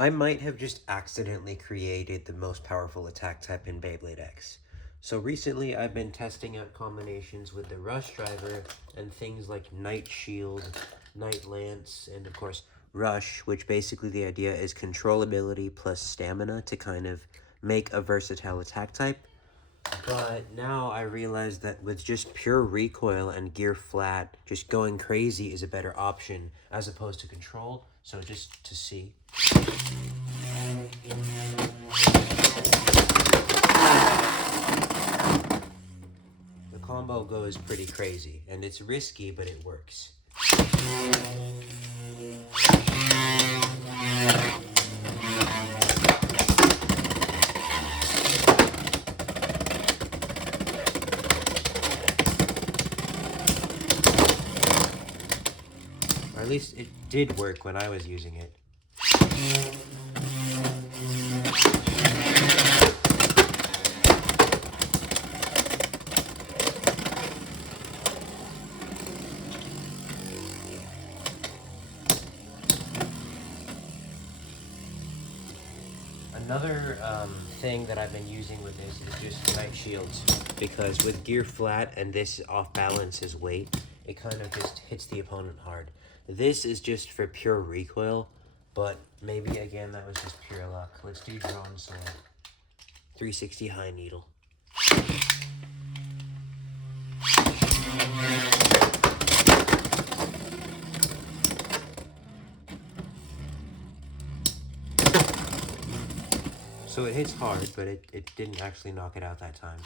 I might have just accidentally created the most powerful attack type in Beyblade X. So recently I've been testing out combinations with the Rush Driver and things like Night Shield, Night Lance, and of course Rush, which basically the idea is controllability plus stamina to kind of make a versatile attack type. But now I realize that with just pure recoil and gear flat, just going crazy is a better option as opposed to control. So just to see. The combo goes pretty crazy, and it's risky, but it works. Or at least it did work when I was using it. Another thing that I've been using with this is just Night Shields, because with gear flat and this off balance his weight, it kind of just hits the opponent hard. This is just for pure recoil, but maybe again that was just pure luck. Let's do Drawn Sword. 360 high needle. So it hits hard, but it didn't actually knock it out that time.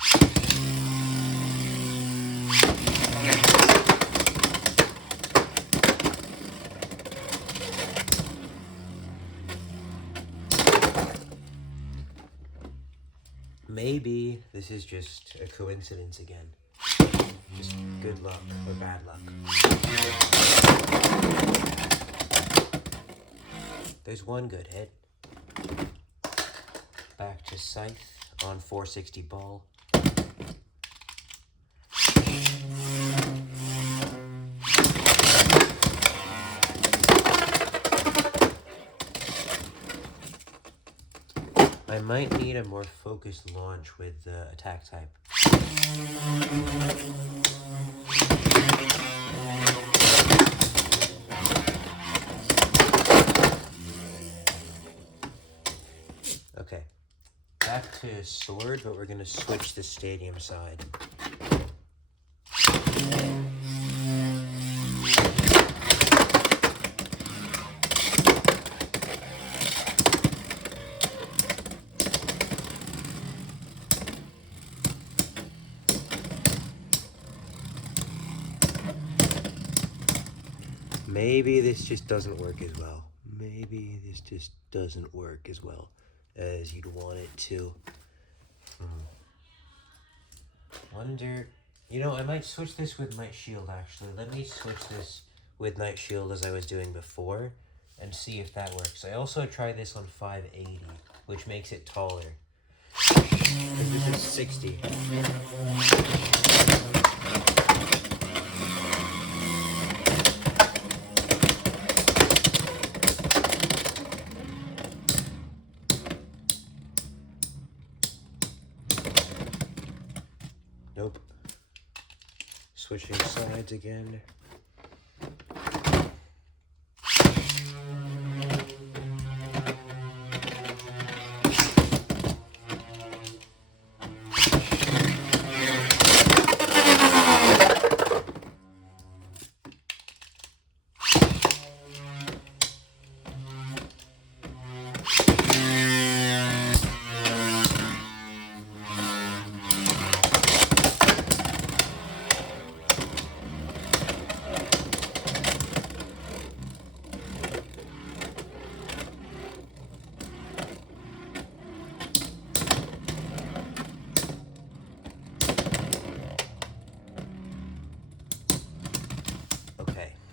Maybe this is just a coincidence again. Just good luck or bad luck. There's one good hit. Back to Scythe on 460 ball. I might need a more focused launch with the attack type. Okay, back to sword, but we're gonna switch the stadium side. Maybe this just doesn't work as well. Maybe this just doesn't work as well as you'd want it to. Wonder, you know, I might switch this with Night Shield actually. Let me switch this with Night Shield as I was doing before and see if that works. I also tried this on 580, which makes it taller. Because this is 60. Nope. Switching sides again.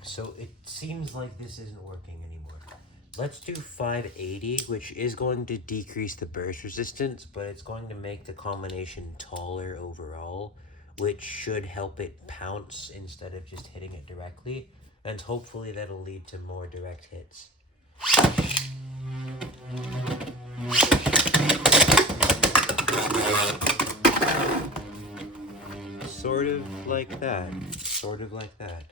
So it seems like this isn't working anymore. Let's do 580, which is going to decrease the burst resistance, but it's going to make the combination taller overall, which should help it pounce instead of just hitting it directly, and hopefully that'll lead to more direct hits. Sort of like that.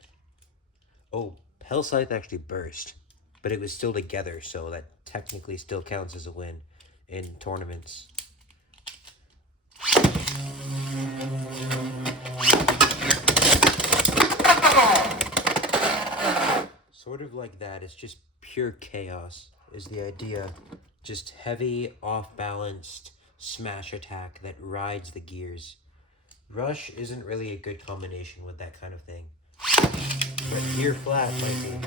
Oh, Hell Scythe actually burst, but it was still together, so that technically still counts as a win in tournaments. Sort of like that. It's just pure chaos is the idea. Just heavy, off-balanced smash attack that rides the gears. Rush isn't really a good combination with that kind of thing. But gear flat might be.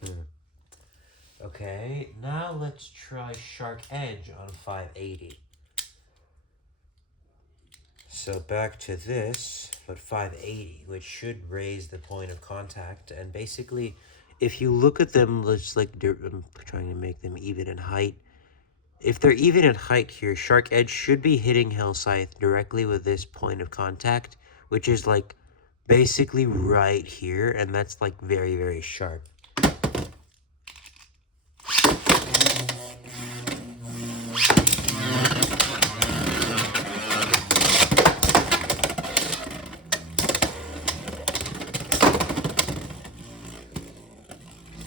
'Hmm. Okay, now let's try Shark Edge on 580. So back to this, but 580, which should raise the point of contact. And basically, if you look at them, let's I'm trying to make them even in height. If they're even in height here, Shark Edge should be hitting Hell Scythe directly with this point of contact, which is like basically right here, and that's like very, very sharp.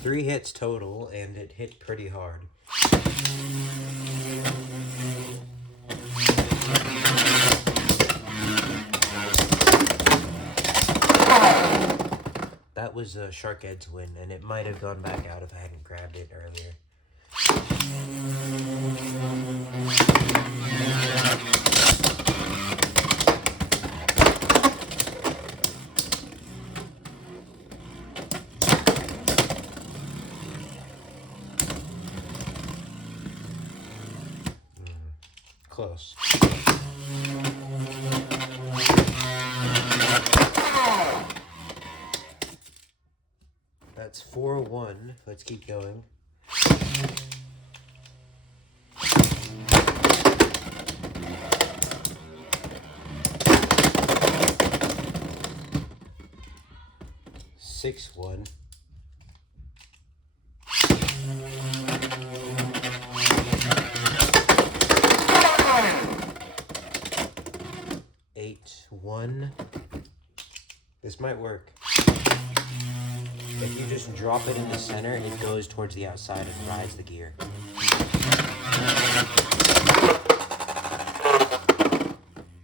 Three hits total, and it hit pretty hard. That was a Shark Edge win, and it might have gone back out if I hadn't grabbed it earlier. Close. That's 4-1. Let's keep going. Six one. 8-1. This might work. If you just drop it in the center, it goes towards the outside and rides the gear.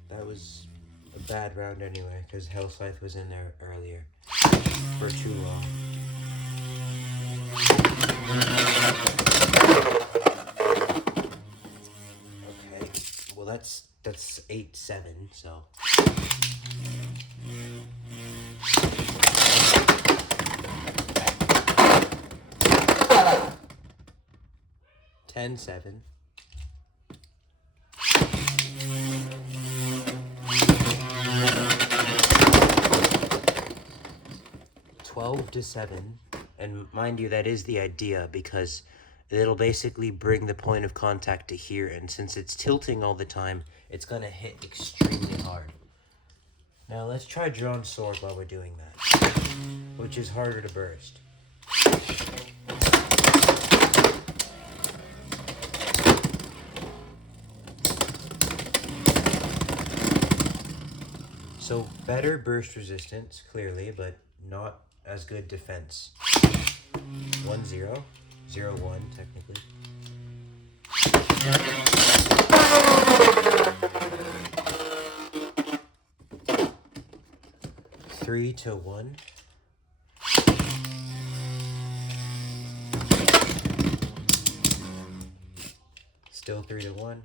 That was a bad round anyway, because Hell Scythe was in there earlier for too long. Okay, well that's 8-7, so. 10-7. 12-7. And mind you, that is the idea, because it'll basically bring the point of contact to here, and since it's tilting all the time, it's going to hit extremely hard. Now let's try Drawn Sword while we're doing that, which is harder to burst. So better burst resistance, clearly, but not as good defense. 1-0, 0-1 technically. 3-1. Still 3-1.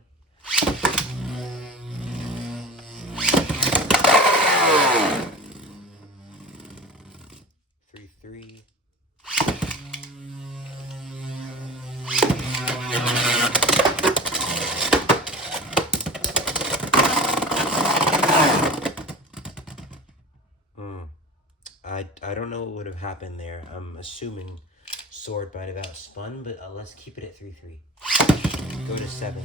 3-3. 'I don't know what would have happened there. I'm assuming sword might have outspun, but let's keep it at 3-3. Go to 7.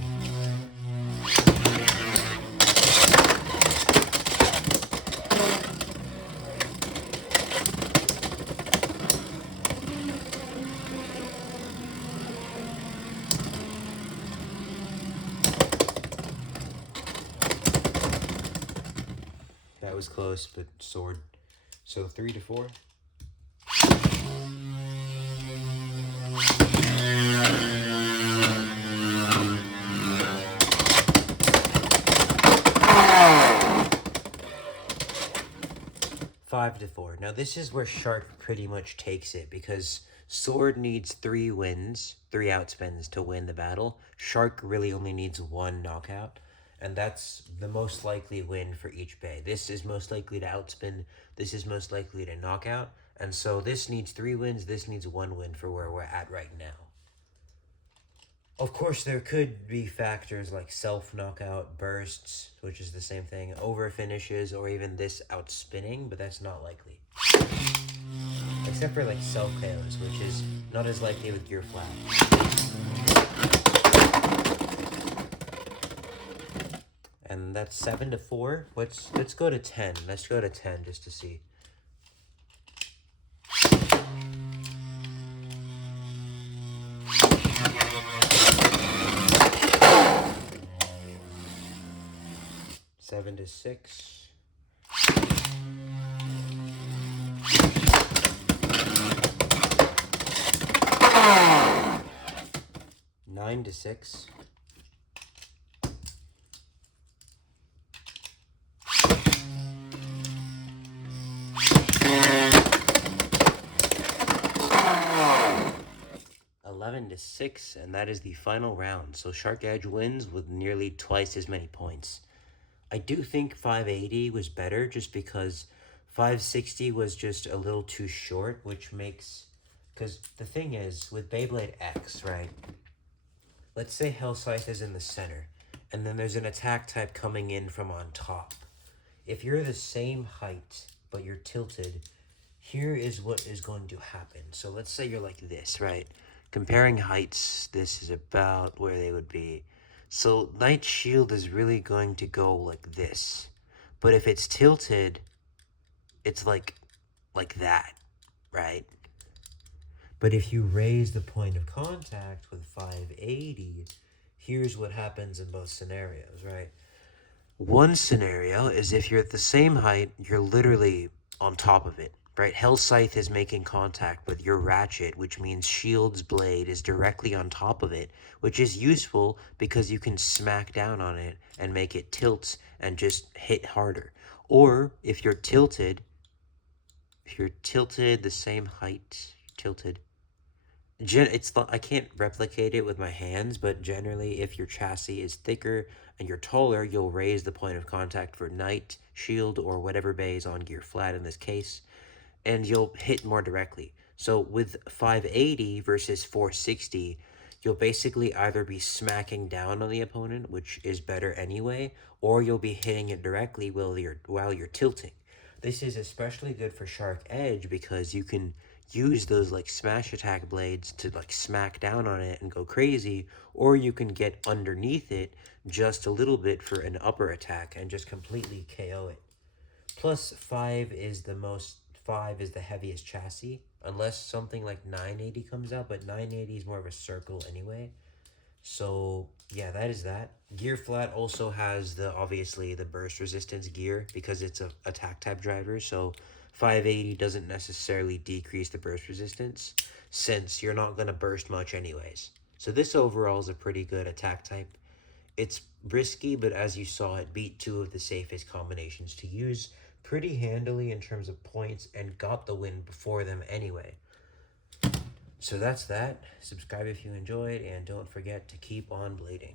That was close, but sword. So 3-4. Five to 4. Now this is where Shark pretty much takes it because Sword needs 3 wins, 3 outspins to win the battle. Shark really only needs 1 knockout, and that's the most likely win for each bay. This is most likely to outspin, this is most likely to knockout, and so this needs 3 wins, this needs 1 win for where we're at right now. Of course, there could be factors like self-knockout, bursts, which is the same thing, over finishes, or even this outspinning, but that's not likely. Except for like self-KOs, which is not as likely with gear flat. And that's 7 to 4. Let's go to 10. Let's go to 10 just to see. Seven to 6. Nine to 6. To 6, and that is the final round. So Shark Edge wins with nearly twice as many points. I do think 580 was better just because 560 was just a little too short, which makes... Because the thing is, with Beyblade X, right? Let's say Hell Scythe is in the center, and then there's an attack type coming in from on top. If you're the same height, but you're tilted, here is what is going to happen. So let's say you're like this, right? Comparing heights, this is about where they would be. So Night Shield is really going to go like this. But if it's tilted, it's like that, right? But if you raise the point of contact with 580, here's what happens in both scenarios, right? One scenario is if you're at the same height, you're literally on top of it, right? Hell Scythe is making contact with your ratchet, which means Shield's blade is directly on top of it, which is useful because you can smack down on it and make it tilt and just hit harder. Or if you're tilted the same height, tilted. I can't replicate it with my hands, but generally if your chassis is thicker and you're taller, you'll raise the point of contact for Knight, Shield, or whatever bay is on gear flat in this case, and you'll hit more directly. So with 580 versus 460, you'll basically either be smacking down on the opponent, which is better anyway, or you'll be hitting it directly while you're tilting. This is especially good for Shark Edge because you can use those like smash attack blades to like smack down on it and go crazy, or you can get underneath it just a little bit for an upper attack and just completely KO it. Plus 5 is the heaviest chassis, unless something like 980 comes out, but 980 is more of a circle anyway. So yeah, that is that. Gear flat also has obviously the burst resistance gear because it's a attack type driver, so 580 doesn't necessarily decrease the burst resistance since you're not going to burst much anyways. So this overall is a pretty good attack type. It's risky, but as you saw, it beat 2 of the safest combinations to use pretty handily in terms of points and got the win before them anyway. So that's that. Subscribe if you enjoyed, and don't forget to keep on blading.